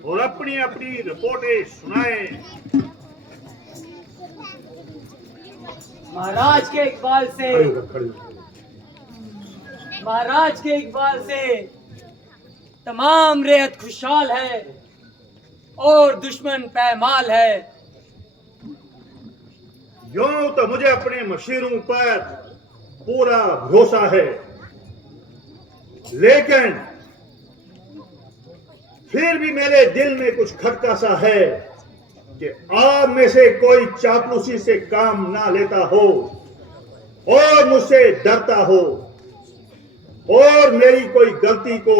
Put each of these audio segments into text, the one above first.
और अपनी अपनी रिपोर्टें सुनाएं। महाराज के इकबाल से महाराज के इकबाल से तमाम रेत खुशहाल है और दुश्मन पैमाल है। यूं तो मुझे अपने मशीरों पर पूरा भरोसा है, लेकिन फिर भी मेरे दिल में कुछ खटका सा है कि आप में से कोई चापलूसी से काम ना लेता हो और मुझसे डरता हो और मेरी कोई गलती को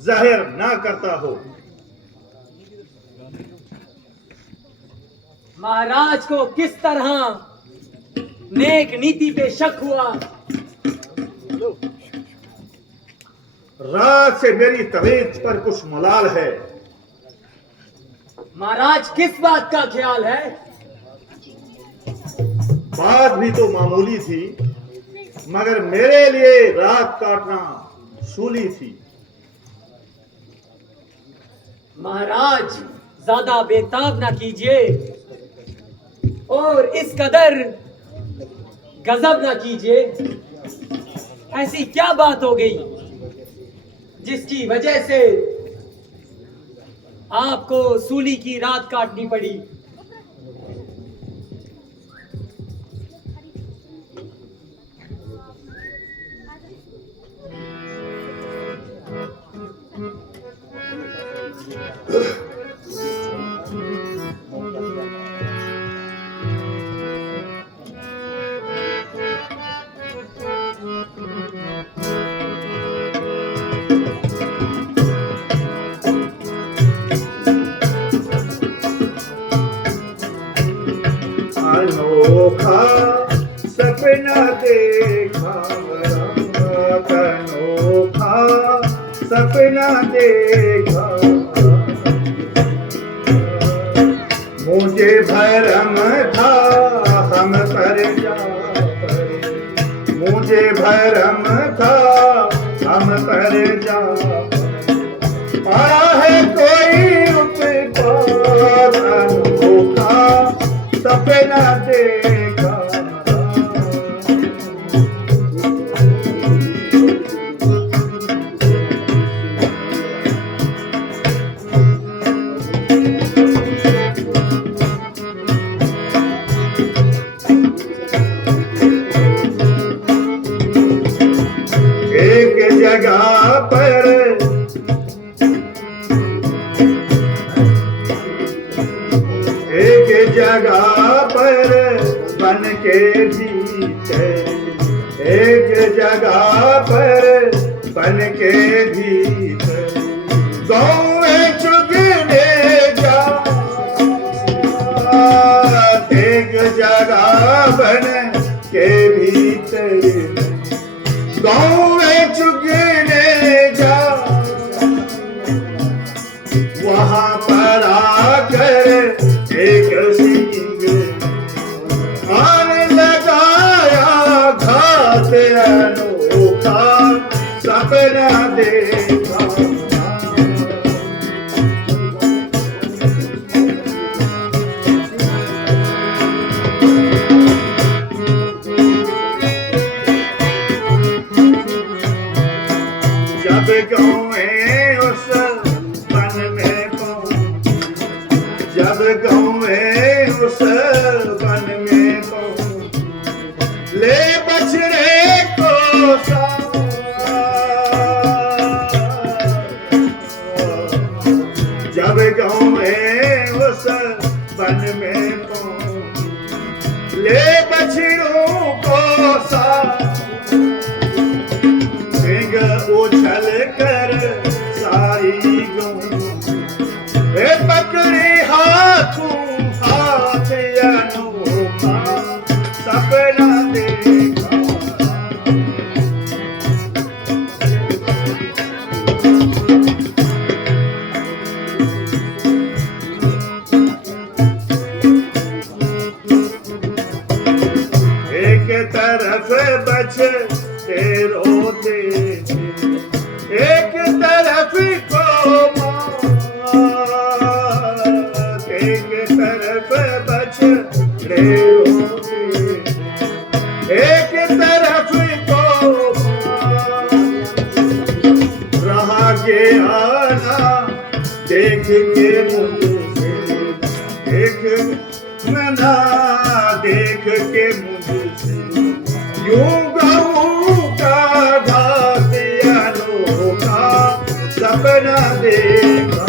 जाहिर ना करता हो। महाराज को किस तरह नेक नीति पे शक हुआ? रात से मेरी तबीयत पर कुछ मलाल है। महाराज किस बात का ख्याल है? बात भी तो मामूली थी, मगर मेरे लिए रात काटना सूली थी। महाराज ज्यादा बेताब ना कीजिए और इस कदर गजब ना कीजिए। ऐसी क्या बात हो गई जिसकी वजह से आपको सूली की रात काटनी पड़ी? अनोखा सपना देखा अनोखा सपना देखा, मुझे भरम था हम पर जा पड़े, मुझे भरम था हम पर जा पाया है कोई उपकार। अनोखा सपना देखा, एक जगह पर एक जगह पर बन के जीते, एक जगह पर बन के जीते, गाँव में चुगने जा, एक जगह बन के भीतर गाँव में चुगने जा, वहाँ पर आकर एक सिंह आने लगाया घात। अनोखा सपना देखा, जब गाँव उस वन में पहुंच, जब गाँव उस वन में पहुंच, ले बछड़े को साथ, जब गाँव उस वन में पहुंच, ले बछड़ों को साथ, उछल कर सारी गूंज पकड़े हाथों हाथ। अनोखा सपना देखा, एक तरफ बछड़े रोते थे, एक तरफ को माँ ना देख के मुझसे, देख ना देख के मुझसे, यूं गाऊं का घास अनोखा सपना देखा।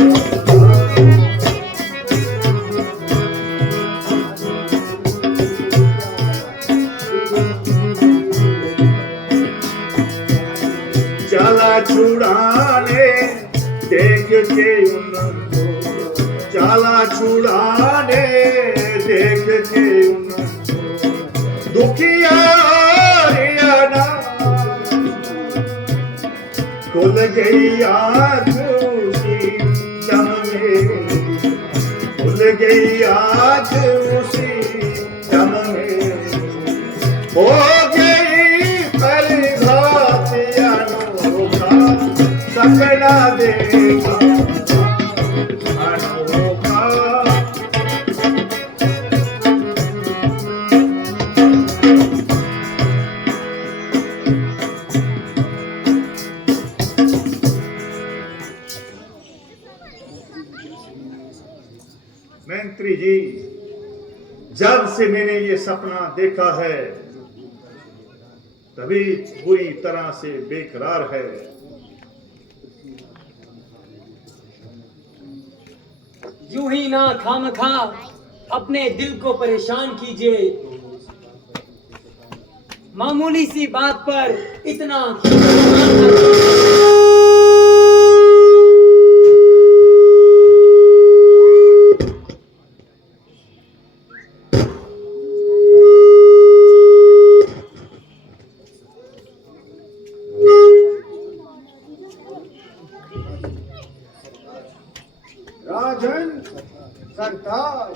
चला छुड़ाने देख के उनको, चला छुड़ाने देख के उनको, दुखियारियाना खुल गई आँख उसी दम में, खुल गई आँख उसी दम में, हो गई परिभात अनोखा सपना देखा अनोखा। मंत्री जी, जब से मैंने ये सपना देखा है तभी बुरी तरह से बेकरार है। यूं ही ना खामखा अपने दिल को परेशान कीजिए, मामूली सी बात पर इतना राजन सरदार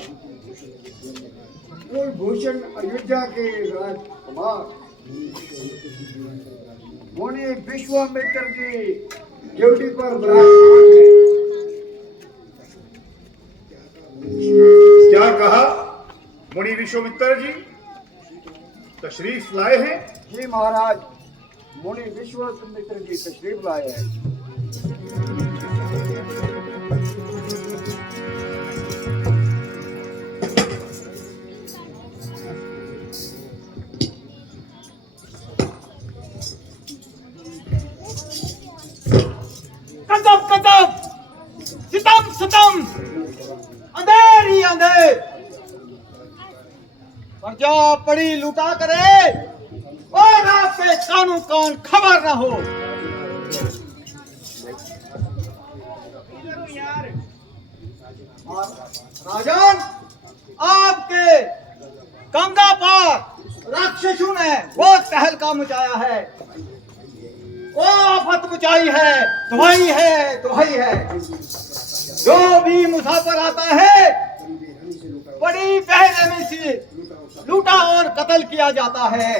कुलभूषण अयोध्या के राजकुमार मुनि विश्वामित्र जी ड्यूटी पर विराजमान हैं। क्या कहा मुनि विश्वामित्र जी तशरीफ लाए हैं? जी महाराज, मुनि विश्वामित्र जी तशरीफ लाए हैं। कदम कदम सितम सितम अंधेर ही अंधेर, प्रजा पड़ी लुटा करे और आप पे कानू कौन खबर न हो। राजन, आपके गंगा पार राक्षसों ने वो तहलका मचाया है, वो आफत मचाई है, दुहाई है दुहाई है। जो भी मुसाफिर आता है बड़ी बेरहमी से लूटा और कत्ल किया जाता है।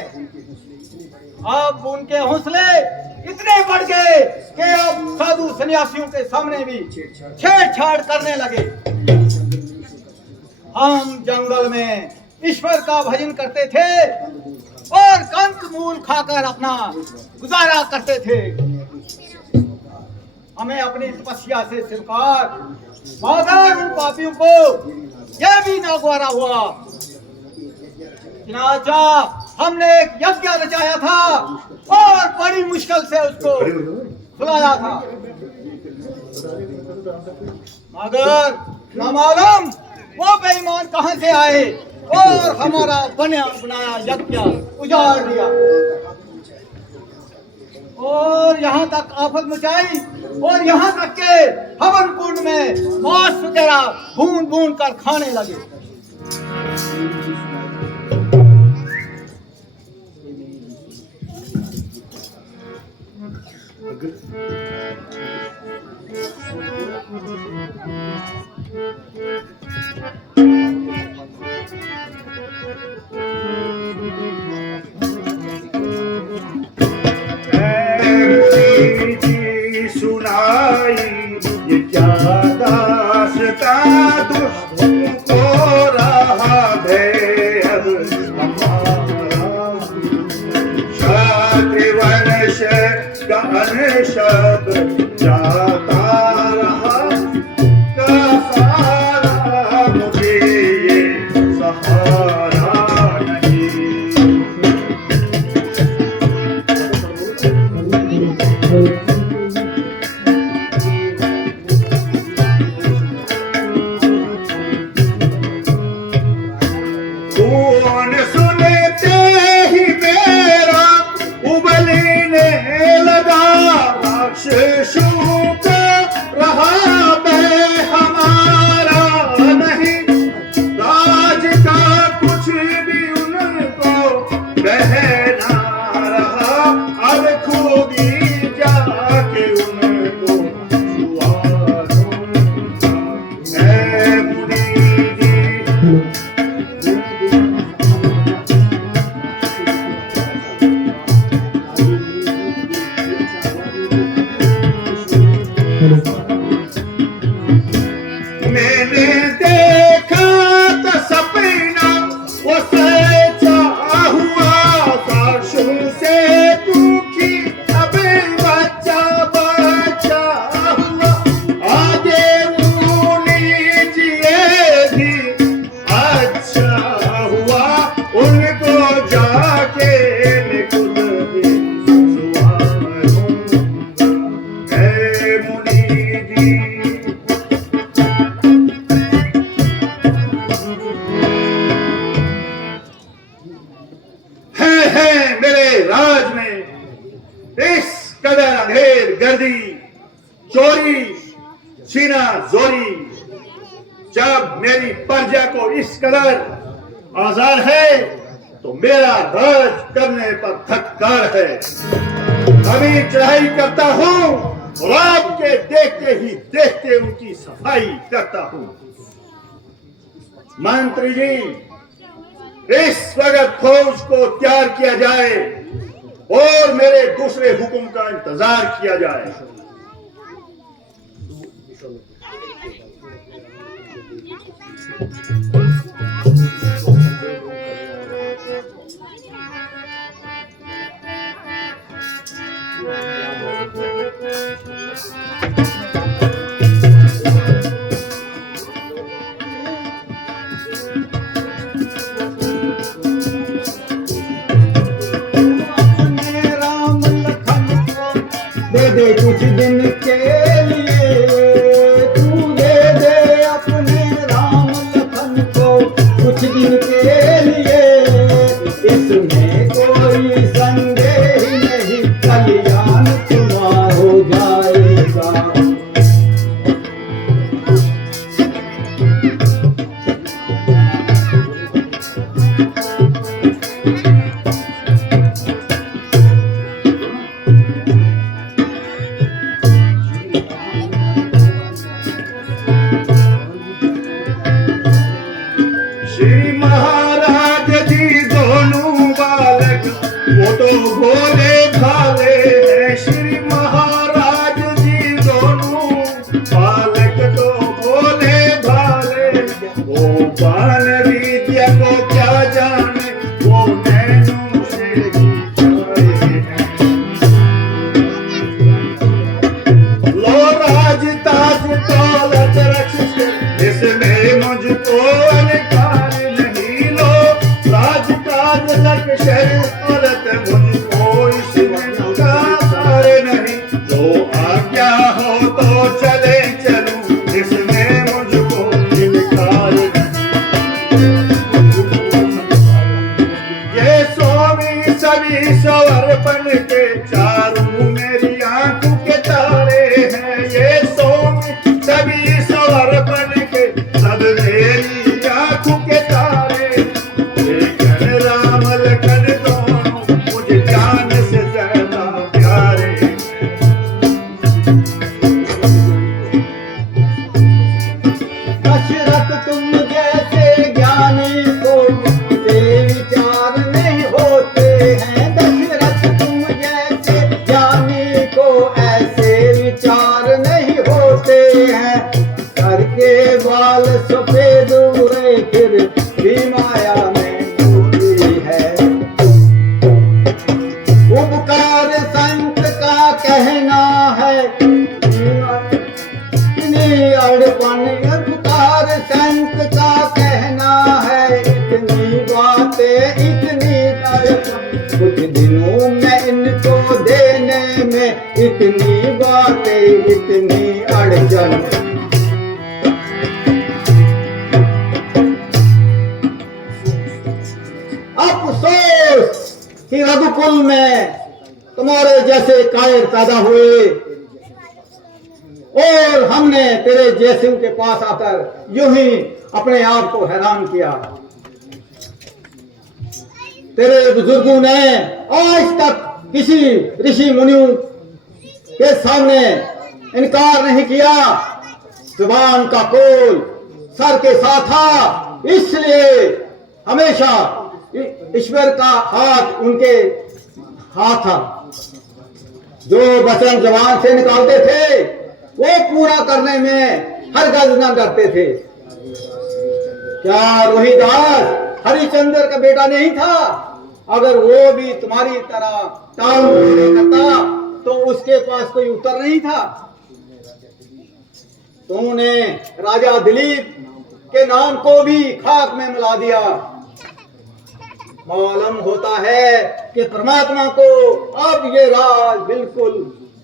अब उनके हौसले इतने बढ़ गए कि अब साधु सन्यासियों के सामने भी छेड़छाड़ करने लगे। हम जंगल में ईश्वर का भजन करते थे और कंद मूल खाकर अपना गुजारा करते थे। हमें अपनी तपस्या से स्वीकार, मगर उन पापियों को यह भी नागवारा हुआ। चनाचा हमने एक यज्ञ रचाया था और बड़ी मुश्किल से उसको सुलाया था, मगर न मालूम वो बेईमान कहां से आए और हमारा बनाया यज्ञ उजाड़ दिया और यहाँ तक आफत मचाई और यहाँ तक के हवन कुंड में मांस वगैरह भून भून कर खाने लगे। सुनाई ये क्या दास्ता तुझको रहा है अब हमारा, क्षत्रिय वंश का अंश जाता जोरी। जब मेरी प्रजा को इस कदर आजार है तो मेरा राज करने पर धिक्कार है। अभी चढ़ाई करता हूं और आपके देखते ही देखते उनकी सफाई करता हूं। मंत्री जी, इस वक्त फौज को तैयार किया जाए और मेरे दूसरे हुक्म का इंतजार किया जाए। दे कुछ दिन के लिए, तू दे दे अपने राम लखन को कुछ दिन के लिए। इसमें कोई संदेह नहीं, कल्याण तुम्हारा हो जाएगा। श्री महाराज जी दोनों बालक वो तो भोले भाले हैं। श्री महाराज जी दोनों बालक तो भोले भाले। वो बाल विद्या को क्या जाने, वो नैनों से ही छाए हैं। लो राज ताज दौलत रक्ष, इसमें मुझको अधिकार नहीं। लो राज काज तक शरीरत, मुझको इसमें अधिकार नहीं। जो आज्ञा हो तो चले चलूं, इसमें मुझको इनकार नहीं। ये स्वामी सभी समर्पण के चारों मेरी आंखों के तारे हैं। ये स्वामी सभी समर्पण के सब मेरी आंखों के तारे। लेकिन राम लखन दोनों मुझे जान से ज्यादा प्यारे। दशरथ तुम जैसे ज्ञानी को ये विचार नहीं होते हैं। दशरथ तुम जैसे ज्ञानी को ऐसे विचार नहीं होते हैं। करके बाल सफेद उड़े फिर भी माया में डूबी है। उपकार संत का कहना है, इतनी अड़पन। उपकार संत का कहना है, इतनी बातें इतनी अड़पन। कुछ दिनों में इनको देने में इतनी बातें इतनी अड़चन। अफसोस कि रघुकुल में तुम्हारे जैसे कायर पैदा हुए और हमने तेरे जैसे के पास आकर यूं ही अपने आप को हैरान किया। तेरे बुजुर्गों ने आज तक किसी ऋषि मुनियों के सामने इनकार नहीं किया। जुबान का कोल सर के साथ था, इसलिए हमेशा ईश्वर का हाथ उनके हाथ था। जो वचन जबान से निकालते थे वो पूरा करने में हरगिज़ न डरते थे। क्या रोहिदास हरिश्चंद्र का बेटा नहीं था? अगर वो भी तुम्हारी तरह टांग करता तो उसके पास कोई उत्तर नहीं था। तुमने राजा दिलीप के नाम को भी खाक में मिला दिया। मालूम होता है कि परमात्मा को अब ये राज बिल्कुल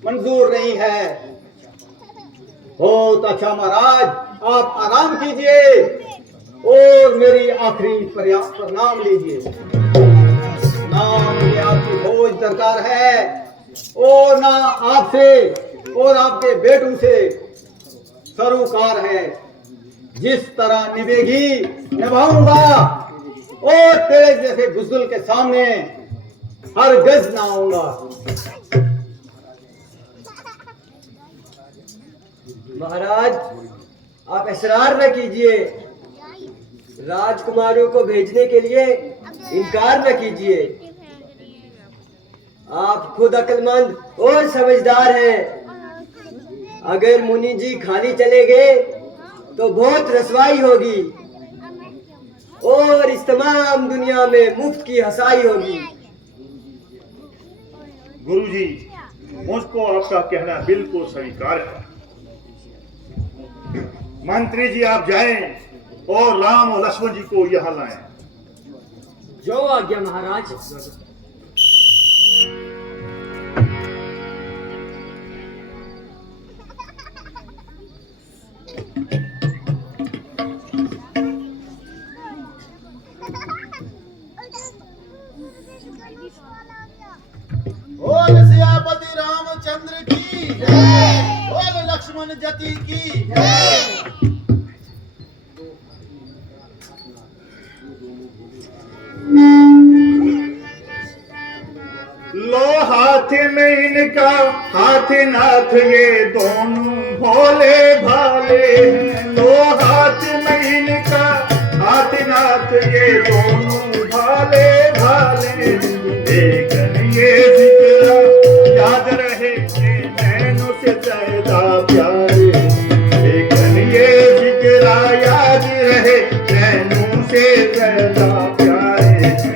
मंजूर नहीं है। बहुत अच्छा महाराज, आप आराम कीजिए और मेरी आखिरी प्रणाम लीजिए। नाम में आपकी खोज दरकार है और ना आपसे और आपके बेटों से सरोकार है, जिस तरह निभेगी निभाऊंगा, और तेरे जैसे बुजुर्ग के सामने हरगिज़ ना आऊंगा। महाराज, आप इसरार न कीजिए, राजकुमारों को भेजने के लिए इनकार न कीजिए। आप खुद अक्लमंद और समझदार हैं। अगर मुनि जी खाली चले गए तो बहुत रसवाई होगी और इस तमाम दुनिया में मुफ्त की हंसाई होगी। गुरुजी, मुझको आपका कहना बिल्कुल स्वीकार है। मंत्री जी आप जाएं और राम और लक्ष्मण जी को यहाँ लाएं। जो आज्ञा महाराज। बोल सियापति रामचंद्र की जय, बोल लक्ष्मण जति की जय। लो हाथ में इनका हाथ नाथ, ये दोनों भोले भाले हैं। लो हाथ में इनका हाथ नाथ, ये दोनों भाले भाले हैं। लेकिन ये जिक्र याद रहे, ये नैनों से ज्यादा प्यारे। लेकिन ये जिक्र याद रहे, नैनों से ज्यादा प्यारे हैं।